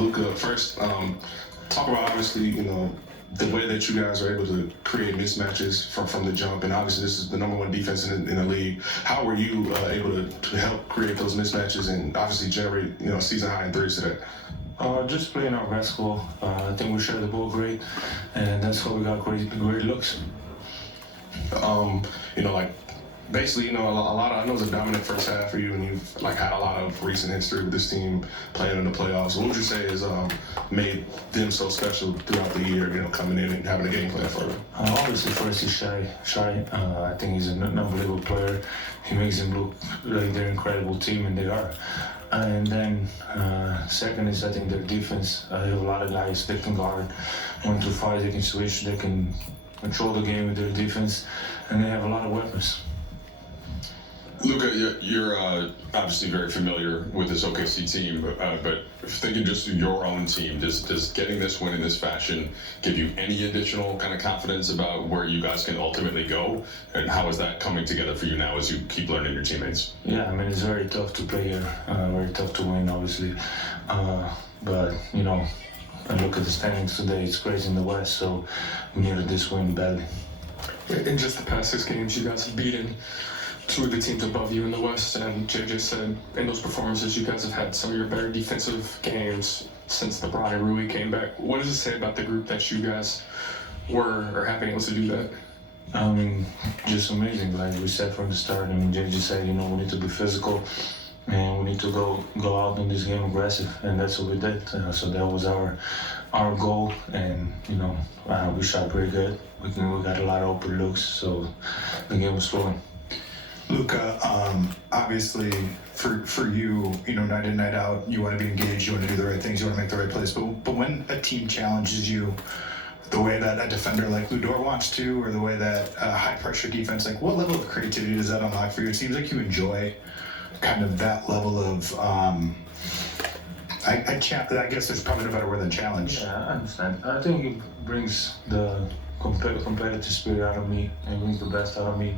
Luka, first, talk about obviously, the way that you guys are able to create mismatches from the jump, and obviously this is the number one defense in the league. How were you able to help create those mismatches and obviously generate, season high in threes today? Just playing our basketball. I think we share the ball great, and that's how we got great looks. Basically, a lot of, I know it's a dominant first half for you, and you've had a lot of recent history with this team playing in the playoffs. What would you say has made them so special throughout the year, coming in and having a game plan for them? Obviously, first is Shy. I think he's an unbelievable player. He makes them look like they're an incredible team, and they are. And then second is, I think, their defense. They have a lot of guys that can guard 1 through 5. They can switch. They can control the game with their defense, and they have a lot of weapons. Luka, you're obviously very familiar with this OKC team, but thinking just your own team, does getting this win in this fashion give you any additional kind of confidence about where you guys can ultimately go? And how is that coming together for you now as you keep learning your teammates? Yeah, I mean, it's very tough to play here, very tough to win, obviously. But, I look at the standings today, it's crazy in the West, so we needed this win badly. In just the past 6 games, you guys have beaten 2 of the teams above you in the West, and JJ said in those performances you guys have had some of your better defensive games since the LeBron and Rui came back. What does it say about the group that you guys were or have been able to do that? I mean, just amazing. Like we said from the start, JJ said, we need to be physical and we need to go out in this game aggressive, and that's what we did. So that was our goal, and we shot pretty good. We got a lot of open looks, so the game was flowing. Luka, obviously for you, night in, night out, you want to be engaged, you want to do the right things, you want to make the right plays. But when a team challenges you the way that a defender like Ludor wants to, or the way that high pressure defense, what level of creativity does that unlock for you? It seems like you enjoy kind of that level of, I guess there's probably no better word than challenge. Yeah, I understand. I think it brings the competitive spirit out of me, and brings the best out of me.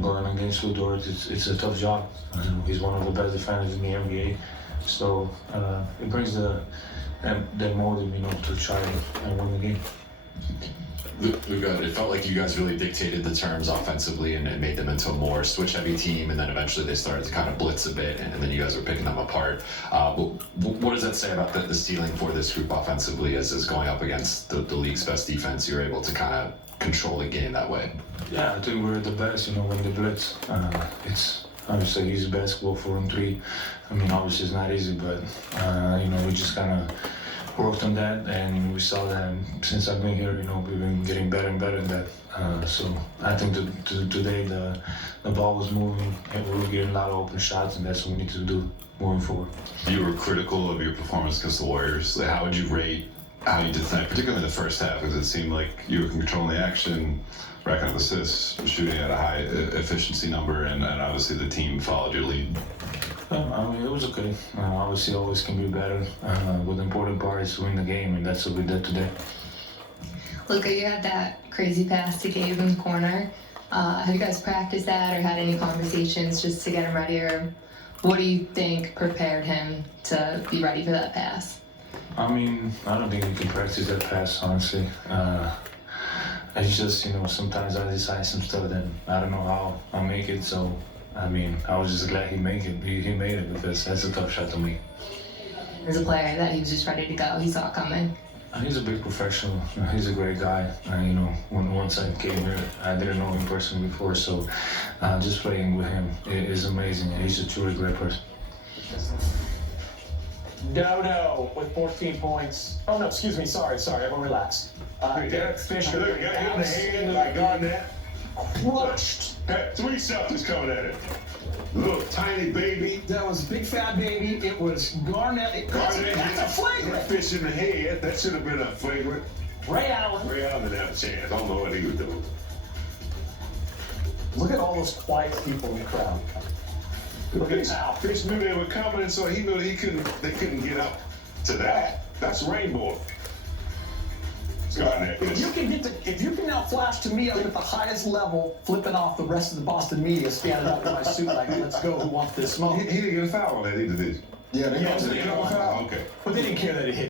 Going against Ludor, it's a tough job. He's one of the best defenders in the NBA, so it brings that motive, to try and win the game. Luka, it felt like you guys really dictated the terms offensively and made them into a more switch-heavy team, and then eventually they started to kind of blitz a bit, and then you guys were picking them apart. What does that say about the ceiling for this group offensively as going up against the league's best defense? You're able to kind of control the game that way? Yeah, I think we're the best, when they blitz. It's obviously easy basketball 4 and 3. I mean, obviously it's not easy, but, we just kind of worked on that, and we saw that since I've been here, we've been getting better and better at that. So I think today the ball was moving, and we were getting a lot of open shots, and that's what we need to do moving forward. You were critical of your performance against the Warriors. How would you rate how you did tonight, particularly in the first half, because it seemed like you were controlling the action, racking up assists, shooting at a high efficiency number, and obviously the team followed your lead? It was okay. Obviously, always can be better. But the important part is to win the game, and that's what we did today. Luka, you had that crazy pass to Gabe in the corner. Have you guys practiced that or had any conversations just to get him ready? Or what do you think prepared him to be ready for that pass? I don't think you can practice that pass, honestly. It's just, sometimes I decide some stuff that I don't know how I'll make it, so, I was just glad he made it. He made it, because that's a tough shot to make. As a player, that he was just ready to go, he saw it coming. He's a big professional. He's a great guy. Once I came here, I didn't know him personally before, so just playing with him is amazing. He's a truly great person. Dodo with 14 points. Oh no, excuse me. Sorry. Everyone relax. Derek Fisher. Look, got hit in the hand like Garnett. Crushed. Hey, 3 somethings coming at it. Little tiny baby. That was a big fat baby. It was Garnett. That's a flagrant. Fish in the head. That should have been a flagrant. Ray Allen didn't have a chance. I don't know what he was doing. Look at all those quiet people in the crowd. Fish knew they were coming, so he knew they couldn't get up to that. That's rainbow. If you can now flash to me up at the highest level, flipping off the rest of the Boston media, standing up in my suit like, let's go, who wants this smoke? He didn't get a foul on that either, did he? Yeah, they got a foul. Okay. But they didn't care that it hit